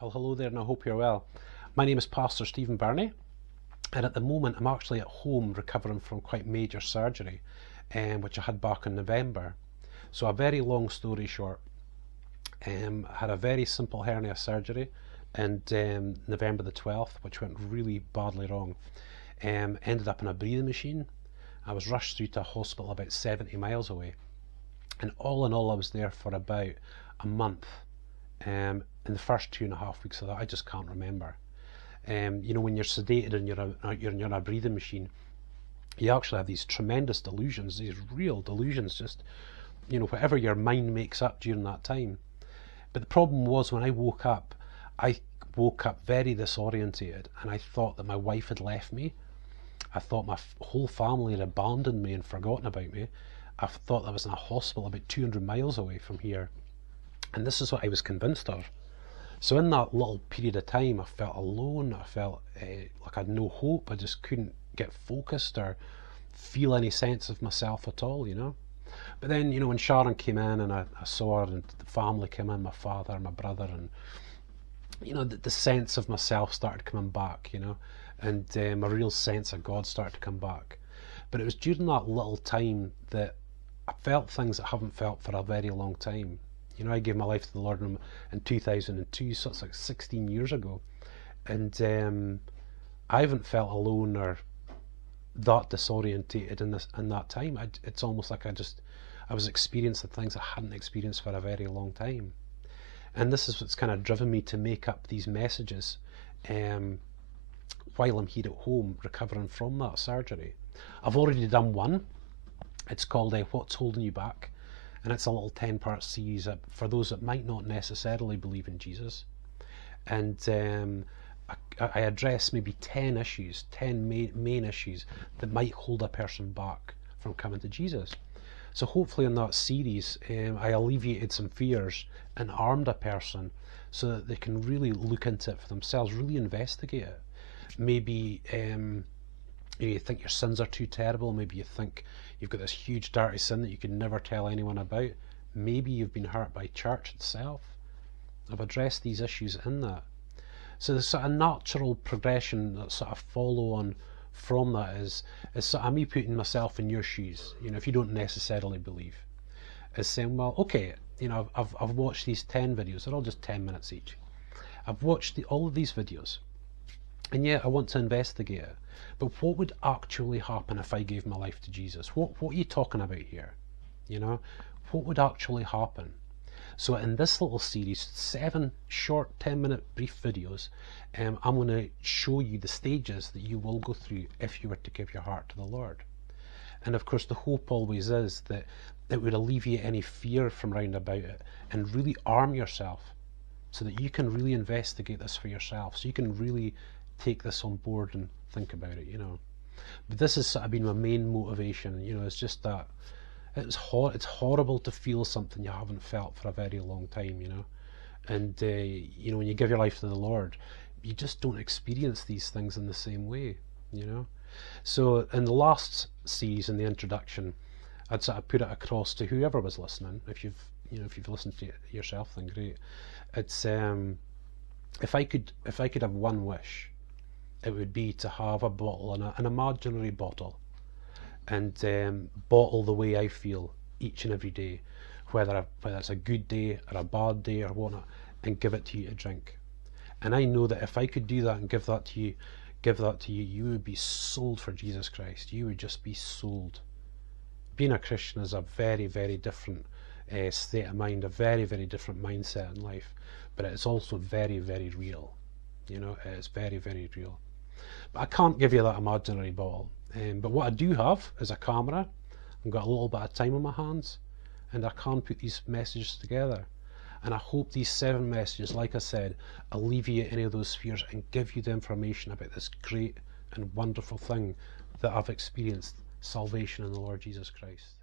Well, hello there, and I hope you're well. My name is Pastor Stephen Burney, and at the moment I'm actually at home recovering from quite major surgery, which I had back in November. So, a very long story short, I had a very simple hernia surgery and November the 12th, which went really badly wrong. Ended up in a breathing machine. I was rushed through to a hospital about 70 miles away. And all in all, I was there for about a month. In the first 2.5 weeks of that, I just can't remember. When you're sedated and you're in a breathing machine, you actually have these tremendous delusions, these real delusions, just, whatever your mind makes up during that time. But the problem was when I woke up very disorientated, and I thought that my wife had left me. I thought my whole family had abandoned me and forgotten about me. I thought I was in a hospital about 200 miles away from here. And this is what I was convinced of. So in that little period of time, I felt alone. I felt like I had no hope. I just couldn't get focused or feel any sense of myself at all. But then, when Sharon came in and I saw her and the family came in, my father, my brother, and, the sense of myself started coming back, and my real sense of God started to come back. But it was during that little time that I felt things that I haven't felt for a very long time. I gave my life to the Lord in 2002, so it's like 16 years ago. And I haven't felt alone or that disorientated in that time. It's almost like I was experiencing things I hadn't experienced for a very long time. And this is what's kind of driven me to make up these messages while I'm here at home recovering from that surgery. I've already done one. It's called What's Holding You Back? And it's a little 10-part series for those that might not necessarily believe in Jesus. And I address maybe 10 issues, 10 main issues that might hold a person back from coming to Jesus. So hopefully in that series, I alleviated some fears and armed a person so that they can really look into it for themselves, really investigate it. Maybe you think your sins are too terrible. Maybe you think you've got this huge dirty sin that you can never tell anyone about. Maybe you've been hurt by church itself. I've addressed these issues in that. So the sort of natural progression that sort of follow on from that is sort of me putting myself in your shoes. If you don't necessarily believe, is saying, well, okay, I've watched these 10 videos. They're all just 10 minutes each. I've watched all of these videos, and yet I want to investigate it. But what would actually happen if I gave my life to Jesus? What are you talking about here? What would actually happen? So in this little series, 7 short 10-minute brief videos, I'm going to show you the stages that you will go through if you were to give your heart to the Lord. And of course the hope always is that it would alleviate any fear from round about it and really arm yourself so that you can really investigate this for yourself, so you can really take this on board and think about it. But this has sort of been my main motivation. It's just that it's horrible to feel something you haven't felt for a very long time. And when you give your life to the Lord, you just don't experience these things in the same way. So in the last series, in the introduction, I'd sort of put it across to whoever was listening. If you've listened to it yourself, then great. It's if I could have one wish, it would be to have a bottle, an imaginary bottle, and bottle the way I feel each and every day, whether it's a good day or a bad day or whatnot, and give it to you to drink. And I know that if I could do that and give that to you, you would be sold for Jesus Christ. You would just be sold. Being a Christian is a very, very different state of mind, a very, very different mindset in life, but it's also very, very real. It's very, very real. But I can't give you that imaginary bottle. But what I do have is a camera. I've got a little bit of time on my hands, and I can put these messages together. And I hope these 7 messages, like I said, alleviate any of those fears and give you the information about this great and wonderful thing that I've experienced, salvation in the Lord Jesus Christ.